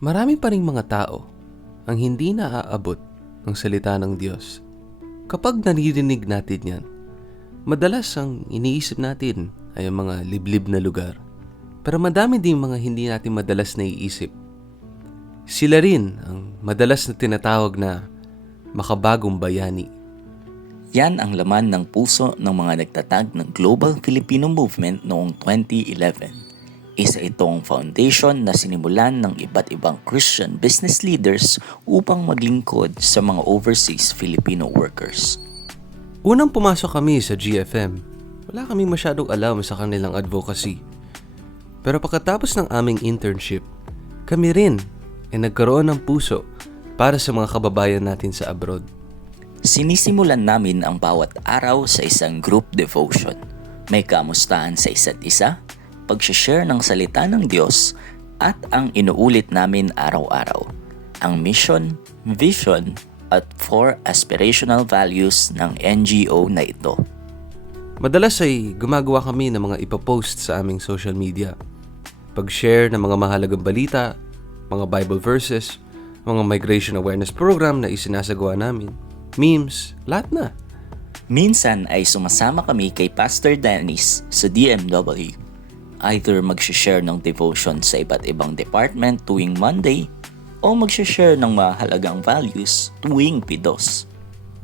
Marami pa ring mga tao ang hindi naaabot ng salita ng Diyos. Kapag naririnig natin yan, madalas ang iniisip natin ay ang mga liblib na lugar. Pero madami ding mga hindi natin madalas naiisip. Sila rin ang madalas na tinatawag na makabagong bayani. Yan ang laman ng puso ng mga nagtatag ng Global Filipino Movement noong 2011. Isa itong foundation na sinimulan ng iba't ibang Christian business leaders upang maglingkod sa mga overseas Filipino workers. Unang pumasok kami sa GFM, wala kaming masyadong alam sa kanilang advocacy. Pero pagkatapos ng aming internship, kami rin ay nagkaroon ng puso para sa mga kababayan natin sa abroad. Sinisimulan namin ang bawat araw sa isang group devotion. May kamustahan sa isa't isa, pag-share ng salita ng Diyos, at ang inuulit namin araw-araw. Ang mission, vision, at 4 aspirational values ng NGO na ito. Madalas ay gumagawa kami ng mga ipopost sa aming social media. Pag-share ng mga mahalagang balita, mga Bible verses, mga migration awareness program na isinasagawa namin, memes, lahat na. Minsan ay sumasama kami kay Pastor Dennis sa DMW. Either mag-share ng devotion sa iba't ibang department tuwing Monday o mag-share ng mahalagang values tuwing Pidos.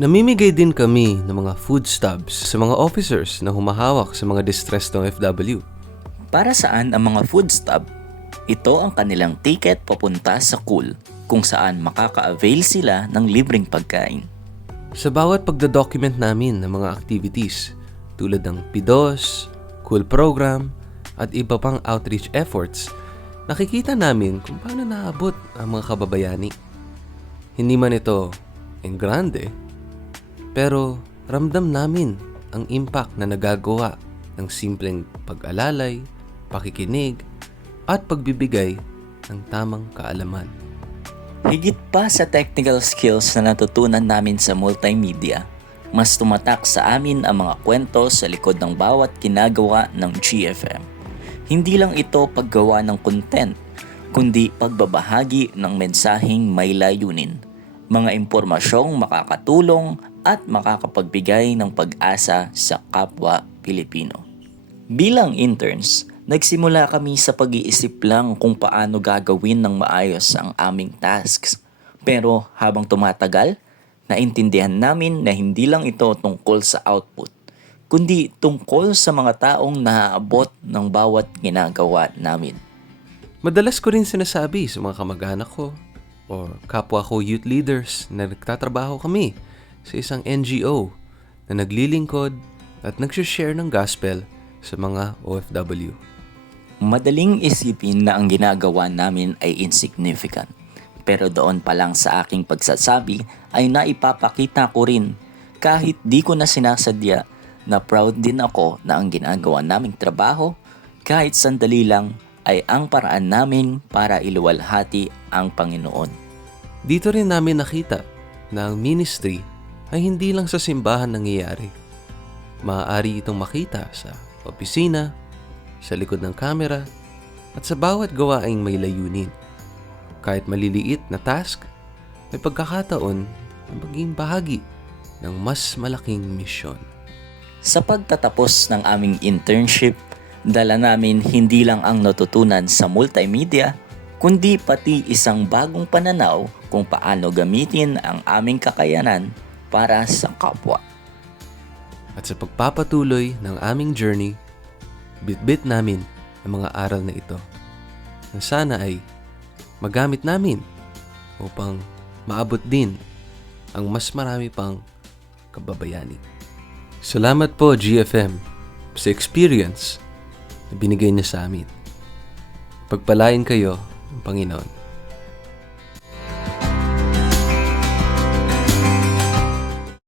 Namimigay din kami ng mga food stubs sa mga officers na humahawak sa mga distressed OFW. Para saan ang mga food stub? Ito ang kanilang ticket papunta sa Cool, kung saan makaka-avail sila ng libreng pagkain. Sa bawat pagda-document namin ng mga activities tulad ng PIDOS, Cool Program, at iba pang outreach efforts, nakikita namin kung paano naabot ang mga kababayani. Hindi man ito ang grande, pero ramdam namin ang impact na nagagawa ng simpleng pag-alalay, pakikinig, at pagbibigay ng tamang kaalaman. Higit pa sa technical skills na natutunan namin sa multimedia, mas tumatak sa amin ang mga kwento sa likod ng bawat ginagawa ng GFM. Hindi lang ito paggawa ng content, kundi pagbabahagi ng mensaheng may layunin, mga impormasyong makakatulong at makakapagbigay ng pag-asa sa kapwa Pilipino. Bilang interns, nagsimula kami sa pag-iisip lang kung paano gagawin ng maayos ang aming tasks. Pero habang tumatagal, naintindihan namin na hindi lang ito tungkol sa output, kundi tungkol sa mga taong naaabot ng bawat ginagawa namin. Madalas ko rin sinasabi sa mga kamag-anak ko o kapwa ko youth leaders na nagtatrabaho kami sa isang NGO na naglilingkod at nag-share ng gospel sa mga OFW. Madaling isipin na ang ginagawa namin ay insignificant. Pero doon pa lang sa aking pagsasabi ay naipapakita ko rin, kahit di ko na sinasadya, na proud din ako na ang ginagawa naming trabaho, kahit sandali lang, ay ang paraan namin para iluwalhati ang Panginoon. Dito rin namin nakita na ang ministry ay hindi lang sa simbahan nangyayari. Maaari itong makita sa opisina, sa likod ng kamera, at sa bawat gawaing may layunin. Kahit maliliit na task, may pagkakataon na maging bahagi ng mas malaking misyon. Sa pagtatapos ng aming internship, dala namin hindi lang ang natutunan sa multimedia, kundi pati isang bagong pananaw kung paano gamitin ang aming kakayanan para sa kapwa. At sa pagpapatuloy ng aming journey, bit-bit namin ang mga aral na ito na sana ay magamit namin upang maabot din ang mas marami pang kababayani. Salamat po GFM sa experience na binigay niya sa amin. Pagpalain kayo ng Panginoon.